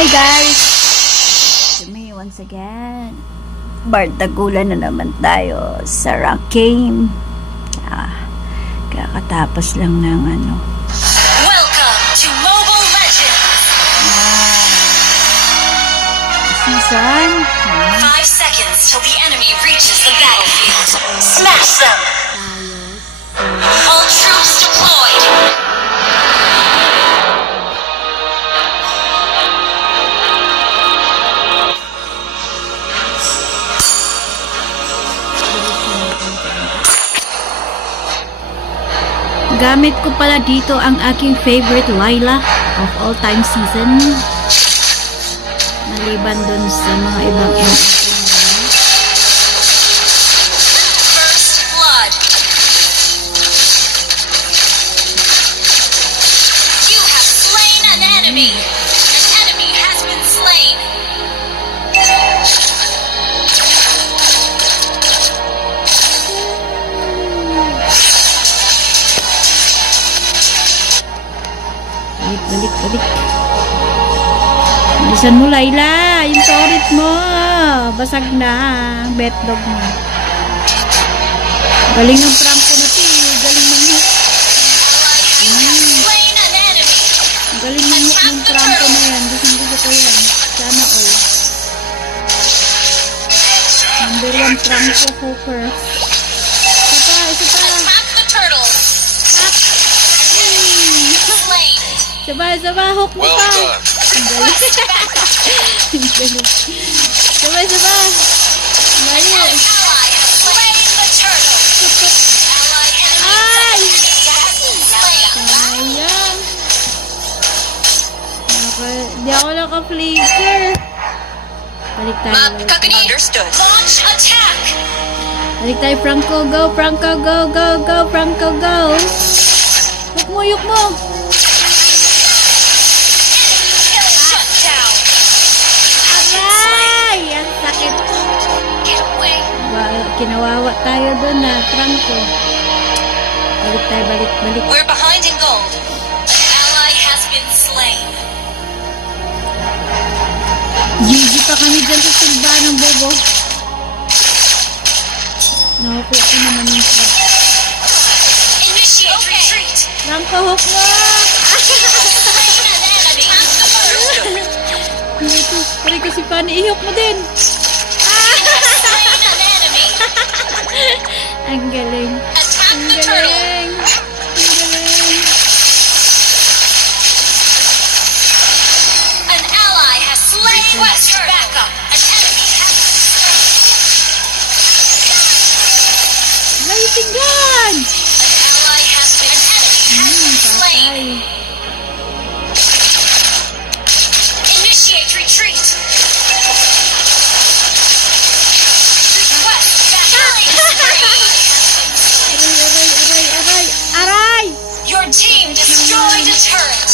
Hi guys! To me once again. Bardagulan na naman tayo sa rank game. Kakatapos lang ng Welcome to Mobile Legends! Season 5 seconds till the enemy reaches the battlefield. Smash them! All troops deployed! Gamit ko pala dito ang aking favorite Layla of all time season. Maliban dun sa mga ibang First blood. You have slain an enemy. An enemy has been slain. Balik. Bilisan mo, Layla. Yung turret mo. Basag na. Betdog mo. Galing ng Franco na ito. Galing ng hook. Galing ng hook ng Franco na yan. Gusto ko yan. Sana all. Number 1 Franco hooker. Isa pa. Sabay, hook mo pa. Sabay. Mali. Ay! Sayang. Di ako naka-flicker. Balik tayo. Launch attack! Balik tayo, Franco. Go, Franco. Go, Franco. Go. Hook mo. Kinawawa tayo doon na Franco. Balik. We're behind in gold. An ally has been slain. GG pa kami dyan sa silba ng bobo. Nakukuha ko naman yung trap. Initiate retreat. Franco, hook mo! Pari ko si Fanny, ihok mo din. Ang galing. Attack the turtle. An ally has slain. Request backup. An enemy has Lighting gun! An ally has been slain. Initiate retreat. Request backup. Aray! Your team destroyed a turret.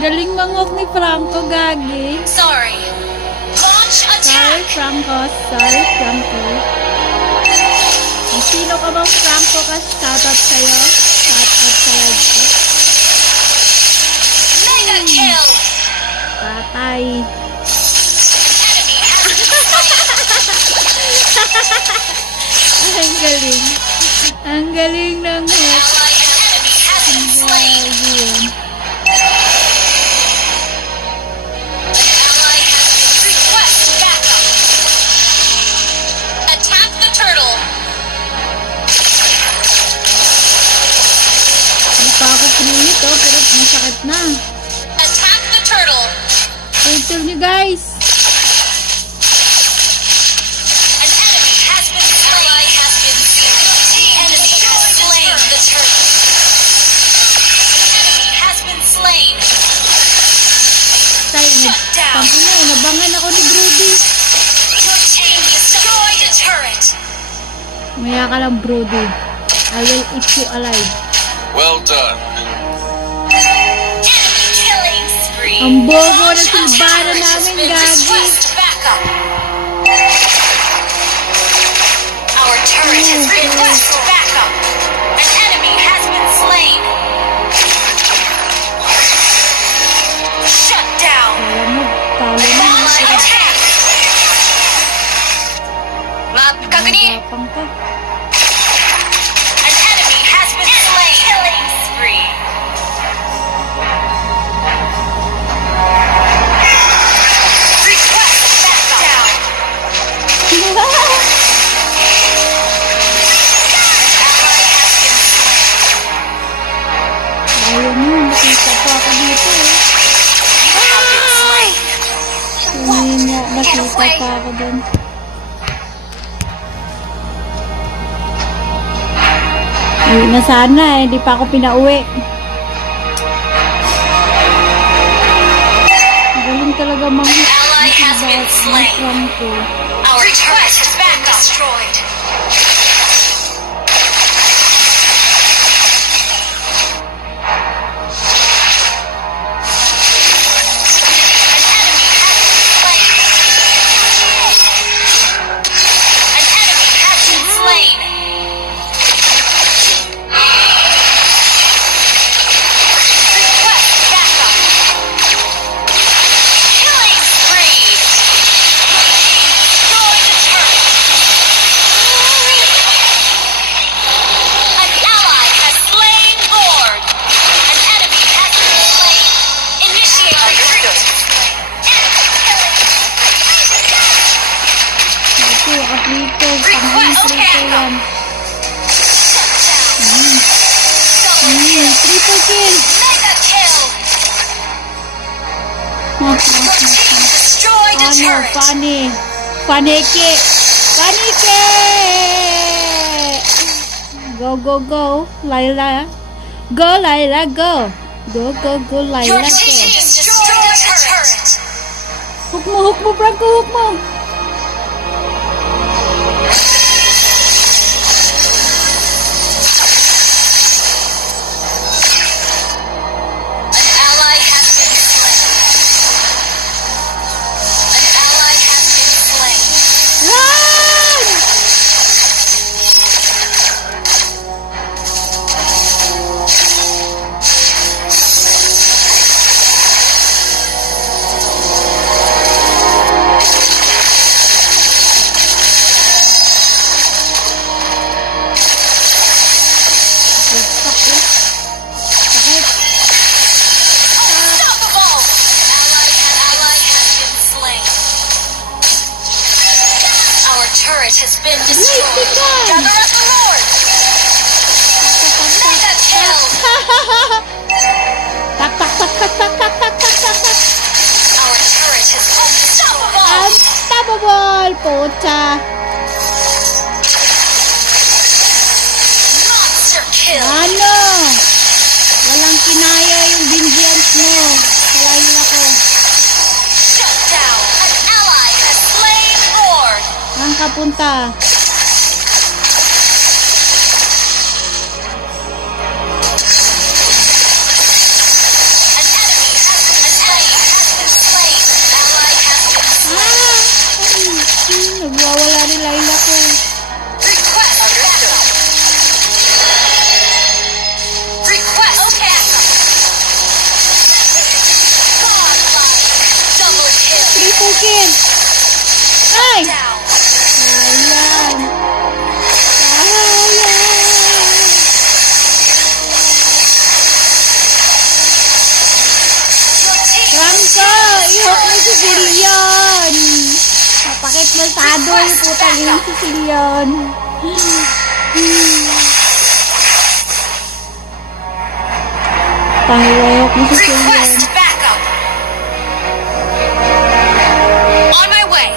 Galing mangok ni Franco, gagi. Sorry. Launch Sorry, attack. Franco. Sino ka bang Franco ka? Shoutout sa'yo. Shoutout sa live ko. Mega kill. Patay. Enemy has been Ang galing ng hook. ally and enemy has been slain. Gagi. Ally has been request backup. Attack the turtle. Hindi pa ako pinulit pero masakit na. Attack the turtle. Turtle nyo, guys. An enemy has been slain. Ally has been slain. Enemy has slain the turtle. Enemy has been slain. Shut down. Nabangan ako ni Brody. Your team destroyed a turret. Maya ka lang, Brody. I will eat you alive. Well done. Enemy killing spree. Ang bobo ng Launch silbanan attack. namin, gagi. Request backup. Our turret has request backup. An enemy has been slain. Kita pa ako dun. Uwi na sana eh. Hindi pa ako pinauwi. Galing talaga An ally has been slain. ko. Our turret has been destroyed. An enemy has been slain. Request backup. Killing spree. Destroy the turret. An ally has slain Lord. An enemy has been slain. Initiate retreat. Ito, kaprito. Request Pang-prito backup. yan. Double kill. Triple kill. Mega kill. Your team destroyed the Ano, turret. funny. Paniki. Paniki! Go, go, go. Layla. Go, Layla, go. Go, go, go, Your Layla. team destroyed the turret. Hook mo, Franco, hook mo. An ally has been slain. An ally has been slain. Run! Sakit. Unstoppable. Ally has been slain. Our turret has been destroyed. Nice gun. Gather up the Lord. Mega kill. Tak, tak, tak, tak, tak, tak, tak, tak, tak, tak. Our turret is unstoppable. Unstoppable, pucha. Monster kill. Ano? Walang kinaya yung vengeance mo. Kalahin ako. Shut down. An ally has slain Lord. Ang kapunta. An enemy has been slain. Ally has been slain. Nagwawala ni Layla ko. Request backup. Request backup. Godlike. Double kill. Triple kill. Ay! Down. Ayan. Ayan. Your team Franco, ihok mo si Silion. Napakit masado yung putang ina si Silion. Pahihok mo si Silion. request backup. On my way.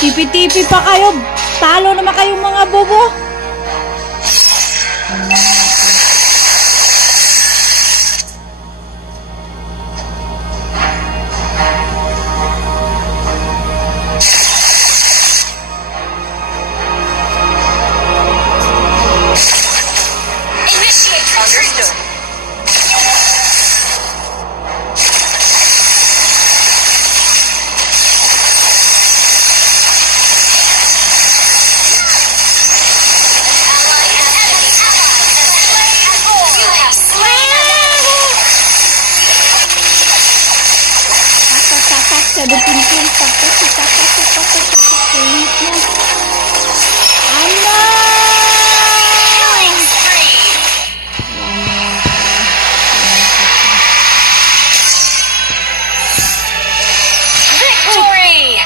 Tipi-tipi pa kayo. Talo naman kayong mga bobo. Initiate retreat. Ally has slain Lord. You have slain an enemy. Tak-tak-tak-tak. 17 kills. Tak-tak-tak-tak-tak-tak-tak-tak. Hit na. Ano? Killing spree. Victory.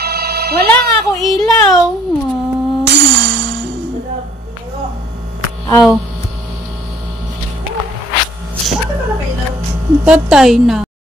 Wala nga ako ilaw. Aw. Patay na.